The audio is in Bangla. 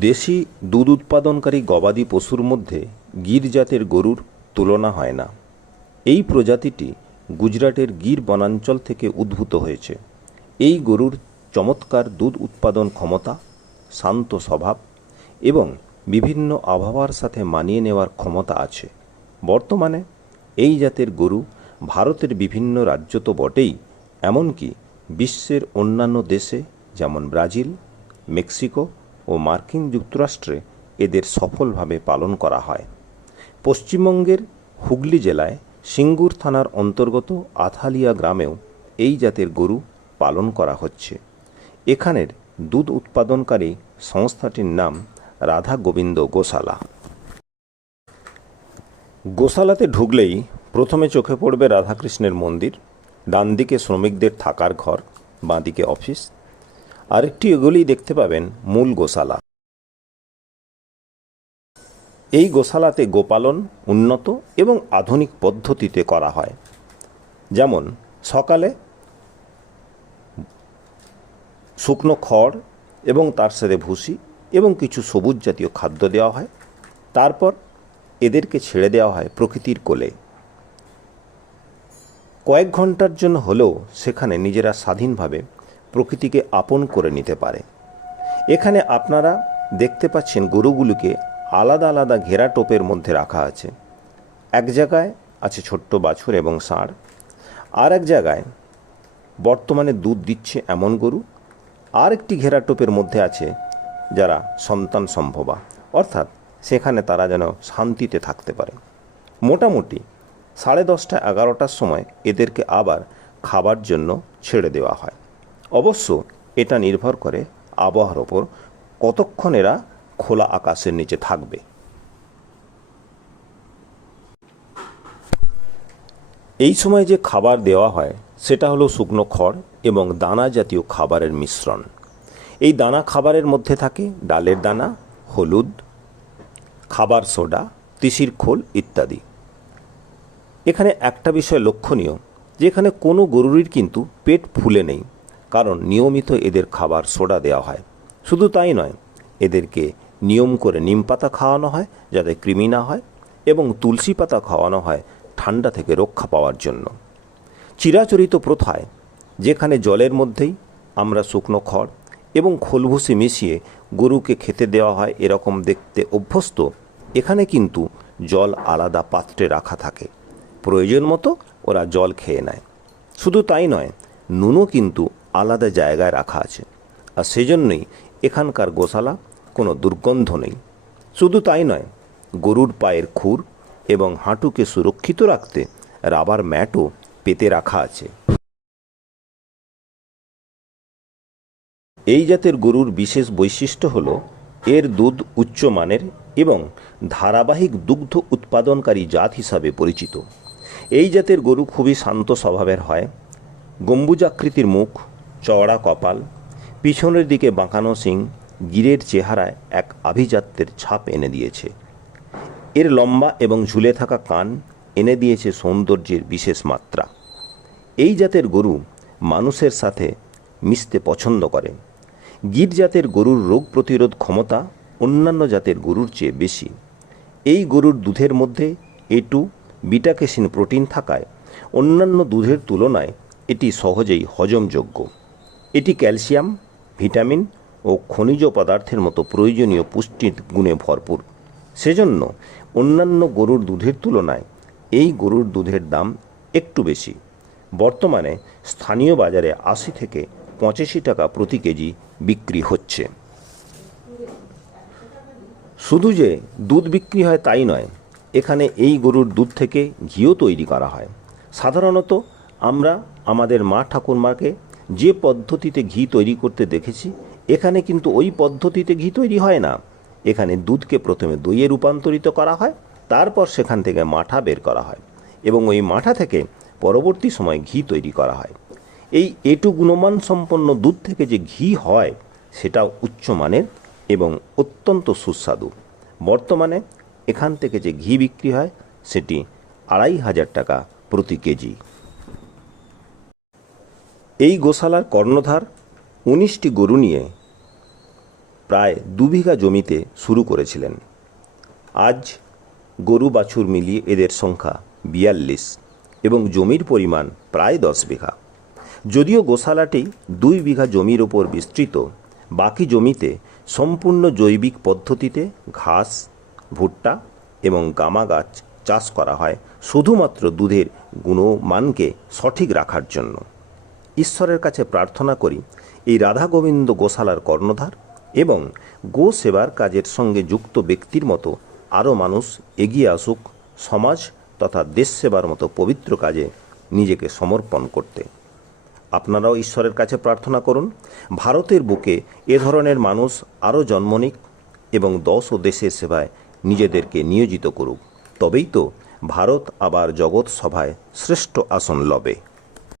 দেশি দুধ উৎপাদনকারী গবাদি পশুর মধ্যে গির জাতের গরুর তুলনা হয় না। এই প্রজাতিটি গুজরাটের গির বনাঞ্চল থেকে উদ্ভূত হয়েছে। এই গরুর চমৎকার দুধ উৎপাদন ক্ষমতা, শান্ত স্বভাব এবং বিভিন্ন আবহাওয়ার সাথে মানিয়ে নেওয়ার ক্ষমতা আছে। বর্তমানে এই জাতের গরু ভারতের বিভিন্ন রাজ্য তো বটেই, এমনকি বিশ্বের অন্যান্য দেশে যেমন ব্রাজিল, মেক্সিকো ও মার্কিন যুক্তরাষ্ট্রে এদের সফলভাবে পালন করা হয়। পশ্চিমবঙ্গের হুগলি জেলায় সিঙ্গুর থানার অন্তর্গত আথালিয়া গ্রামেও এই জাতের গরু পালন করা হচ্ছে। এখানের দুধ উৎপাদনকারী সংস্থাটির নাম রাধা গোবিন্দ গোশালা। গোশালাতে ঢুকলেই প্রথমে চোখে পড়বে রাধাকৃষ্ণের মন্দির ডান দিকে শ্রমিকদের থাকার ঘর, বাঁদিকে অফিস আরেকটি এগুলিই দেখতে পাবেন মূল গোশালা। এই গোশালাতে গোপালন উন্নত এবং আধুনিক পদ্ধতিতে করা হয়। যেমন, সকালে শুকনো খড় এবং তার সাথে ভুসি এবং কিছু সবুজ জাতীয় খাদ্য দেওয়া হয়। তারপর এদেরকে ছেড়ে দেওয়া হয় প্রকৃতির কোলে। কয়েক ঘণ্টার জন্য হলেও সেখানে নিজেরা স্বাধীনভাবে প্রকৃতিকে আপন করে নিতে পারে। এখানে আপনারা দেখতে পাচ্ছেন গরুগুলোকে আলাদা আলাদা ঘেরা টোপের মধ্যে রাখা আছে। এক জায়গায় আছে ছোট্ট বাছুর এবং ষাঁড়। আর এক জায়গায় বর্তমানে দুধ দিচ্ছে এমন গরু। আর একটি ঘেরা টোপের মধ্যে আছে যারা সন্তান সম্ভবা। অর্থাৎ সেখানে তারা যেন শান্তিতে থাকতে পারে। মোটামুটি সাড়ে দশটা এগারোটার সময় এদেরকে আবার খাবার জন্য ছেড়ে দেওয়া হয়। অবশ্য এটা নির্ভর করে আবহাওয়ার ওপর কতক্ষণ এরা খোলা আকাশের নিচে থাকবে। এই সময় যে খাবার দেওয়া হয়, সেটা হলো শুকনো খড় এবং দানা জাতীয় খাবারের মিশ্রণ। এই দানা খাবারের মধ্যে থাকে ডালের দানা, হলুদ, খাবার সোডা, তিসির খোল ইত্যাদি। এখানে একটা বিষয় লক্ষণীয় যে এখানে কোনো গরুরই কিন্তু পেট ফুলে নেই। কারণ নিয়মিত এদের খাবার সোডা দেওয়া হয়। শুধু তাই নয়, এদেরকে নিয়ম করে নিম পাতা খাওয়ানো হয়, যাতে কৃমি না হয়, এবং তুলসী পাতা খাওয়ানো হয় ঠান্ডা থেকে রক্ষা পাওয়ার জন্য। চিরাচরিত প্রথায়, যেখানে জলের মধ্যেই আমরা শুকনো খড় এবং খোলভুসি মিশিয়ে গরুকে খেতে দেওয়া হয় এরকম দেখতে অভ্যস্ত, এখানে কিন্তু জল আলাদা পাত্রে রাখা থাকে। প্রয়োজন মতো ওরা জল খেয়ে নেয়। শুধু তাই নয়, নুনও কিন্তু আলাদা জায়গায় রাখা আছে। আর সেজন্যই এখানকার গোশালা কোনো দুর্গন্ধ নেই। শুধু তাই নয়, গরুর পায়ের খুর এবং হাঁটুকে সুরক্ষিত রাখতে রাবার ম্যাটও পেতে রাখা আছে। এই জাতের গরুর বিশেষ বৈশিষ্ট্য হল এর দুধ উচ্চমানের এবং ধারাবাহিক দুগ্ধ উৎপাদনকারী জাত হিসাবে পরিচিত। এই জাতের গরু খুবই শান্ত স্বভাবের হয়, গম্বুজাকৃতির মুখ চওড়া কপাল, পিছনের দিকে বাঁকানো সিং গিরের চেহারায় এক আভিজাত্যের ছাপ এনে দিয়েছে। এর লম্বা এবং ঝুলে থাকা কান এনে দিয়েছে সৌন্দর্যের বিশেষ মাত্রা। এই জাতের গরু মানুষের সাথে মিশতে পছন্দ করে। গির জাতের গরুর রোগ প্রতিরোধ ক্ষমতা অন্যান্য জাতের গরুর চেয়ে বেশি। এই গরুর দুধের মধ্যে এ টু বিটাকেসিন প্রোটিন থাকায় অন্যান্য দুধের তুলনায় এটি সহজেই হজমযোগ্য। এটি ক্যালসিয়াম, ভিটামিন ও খনিজ পদার্থের মতো প্রয়োজনীয় পুষ্টির গুণে ভরপুর। সেজন্য অন্যান্য গরুর দুধের তুলনায় এই গরুর দুধের দাম একটু বেশি। বর্তমানে স্থানীয় বাজারে আশি থেকে পঁচাশি টাকা প্রতি কেজি বিক্রি হচ্ছে। শুধু যে দুধ বিক্রি হয় তাই নয়, এখানে এই গরুর দুধ থেকে ঘিও তৈরি করা হয়। সাধারণত আমরা আমাদের মা ঠাকুরমাকে যে পদ্ধতিতে ঘি তৈরি করতে দেখেছি, এখানে কিন্তু ওই পদ্ধতিতে ঘি তৈরি হয় না। এখানে দুধকে প্রথমে দইয়ে রূপান্তরিত করা হয়, তারপর সেখান থেকে মাঠা বের করা হয় এবং ওই মাঠা থেকে পরবর্তী সময় ঘি তৈরি করা হয়। এই এটু গুণমান সম্পন্ন দুধ থেকে যে ঘি হয়, সেটা উচ্চমানের এবং অত্যন্ত সুস্বাদু। বর্তমানে এখান থেকে যে ঘি বিক্রি হয়, সেটি আড়াই হাজার টাকা প্রতি কেজি। এই গোশালার কর্ণধার উনিশটি গরু নিয়ে প্রায় দু বিঘা জমিতে শুরু করেছিলেন। আজ গরু বাছুর মিলিয়ে এদের সংখ্যা বিয়াল্লিশ এবং জমির পরিমাণ প্রায় দশ বিঘা। যদিও গোশালাটি দুই বিঘা জমির ওপর বিস্তৃত, বাকি জমিতে সম্পূর্ণ জৈবিক পদ্ধতিতে ঘাস, ভুট্টা এবং গামা গাছ চাষ করা হয়, শুধুমাত্র দুধের গুণমানকে সঠিক রাখার জন্য। ঈশ্বরের কাছে প্রার্থনা করি, এই রাধা গোবিন্দ গোশালার কর্ণধার এবং গো সেবার কাজের সঙ্গে যুক্ত ব্যক্তির মতো আরও মানুষ এগিয়ে আসুক সমাজ তথা দেশ সেবার মতো পবিত্র কাজে নিজেকে সমর্পণ করতে। আপনারাও ঈশ্বরের কাছে প্রার্থনা করুন, ভারতের বুকে এ ধরনের মানুষ আরও জন্ম নিক এবং দশ ও দেশের সেবায় নিজেদেরকে নিয়োজিত করুক। তবেই তো ভারত আবার জগৎ সভায় শ্রেষ্ঠ আসন লবে।